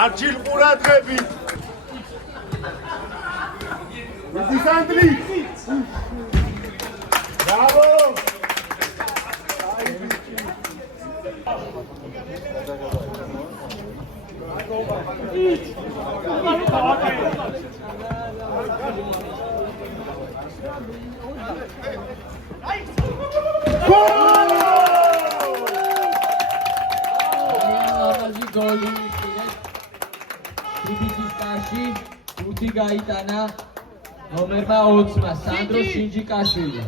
არჩილ ყურადღები მისანდრი ბრავო გოლი თბილისში უთი გაიტანა ნომერმა 20-მა სანდრო შინჯიკაშვილი.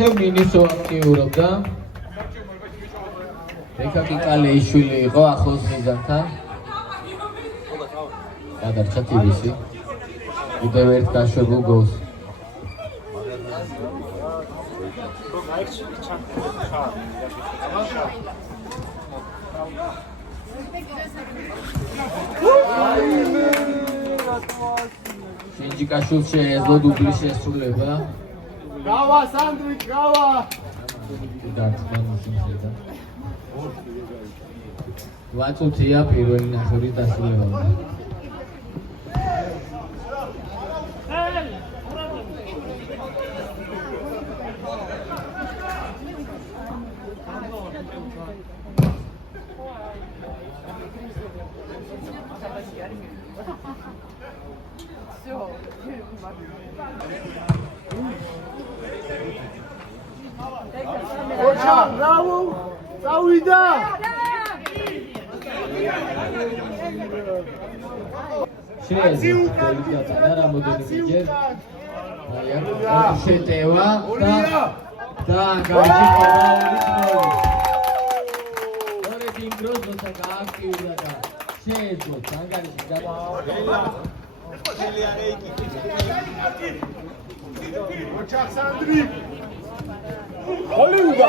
ისევ მინისო აქტიურობდა. რეკაკი კალეიშვილი იყო ახლოს მიზანთან. გადარჩა თბილისი. კიდევ ერთ გაშვებულ გოლს. შინჯიკაშვილს შეეძლო დუბლის შესრულება. გავა სანდრი გავა ვაწუთია პირველი ნახევრის დასრულებამდე. ოჩა ბრავო წავიდა შეეძლო რამოდენიმეჯერ შეტევა და გაიჭირა ორეთ იმ დროს როცა გააქტიურდა და შეეძლო ანგარიში ოჩა სანდრი ჰოლივუდა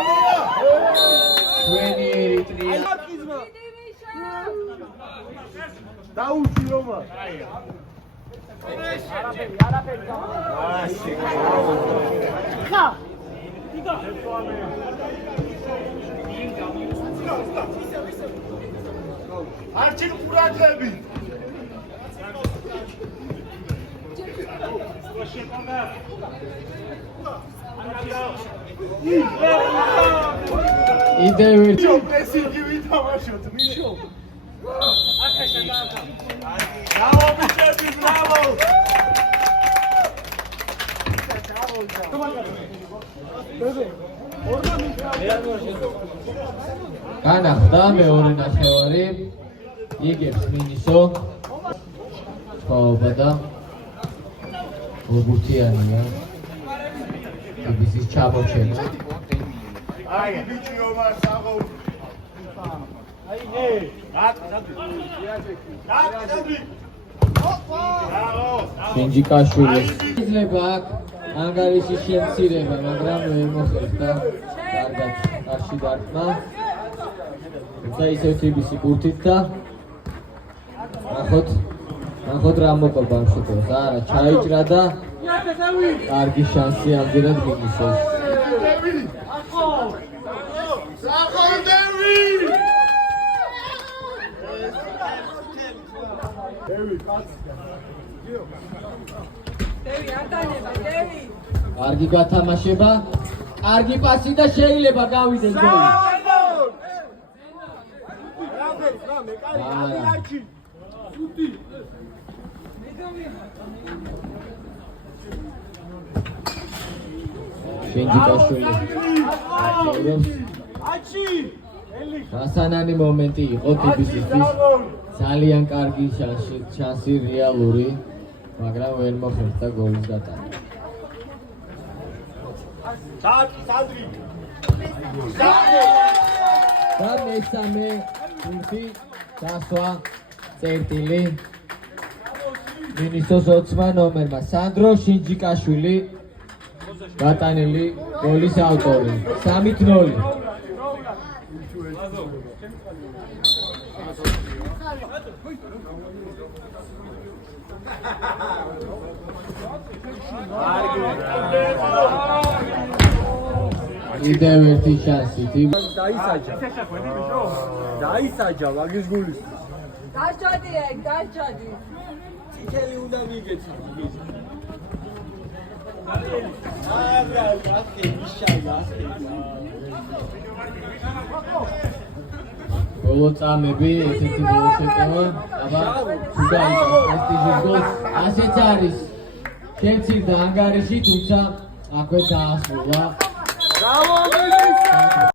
ჩვენი ერიტრია დაუჩი რომა არჩილ ყურადღები კიდევ ერთი პრესინგი ვითამაშოთ მიშო ბრავო მიშები ბრავო განახდა მეორე ნახევარი იგებს მინისო თაობა და გოგურთიანია თბილისის ჩამოჩენა აი ბიჭიო მას აღო აი ნე გაკეთდი შინჯიკაშვილი შეიძლება აქ ანგარიშის შემცირება მაგრამ ვერ მოხერხდა კარგად არში დარტყმა თუმცა ისევ თბილისი ბურთით და ნახოთ რა მოყვა ამ შეტევას არა ჩაიჭრა და კარგი შანსი ამჯერად მინისოს კარგი გათამაშება, კარგი პასი და შეიძლება გავიდეს გოლი. შენჯიკაშვილი. ასანანი მომენტი იყო თბილისისთვის. ძალიან კარგი შანსი რეალური, მაგრამ ვერ მოხერხდა გოლის გატანა. სადრი. და მესამე პუნქტი დასვა წერტილი მინისოს 20 ნომერმა სანდრო შინჯიკაშვილი გატანილი გოლის ავტორი 3-0. კიდევ ერთი შანსი დაისაჯა ვაგის გულის დაჭადი ეგ დაჭადი წითელი უნდა მიგეცი ბოლო წამები ერთ-ერთი ბოლო შეტევა აბა პრესტიჟის გოლს ასეც არის შემცირდა ანგარიში თუმცა აქვე დაასრულა ბრავო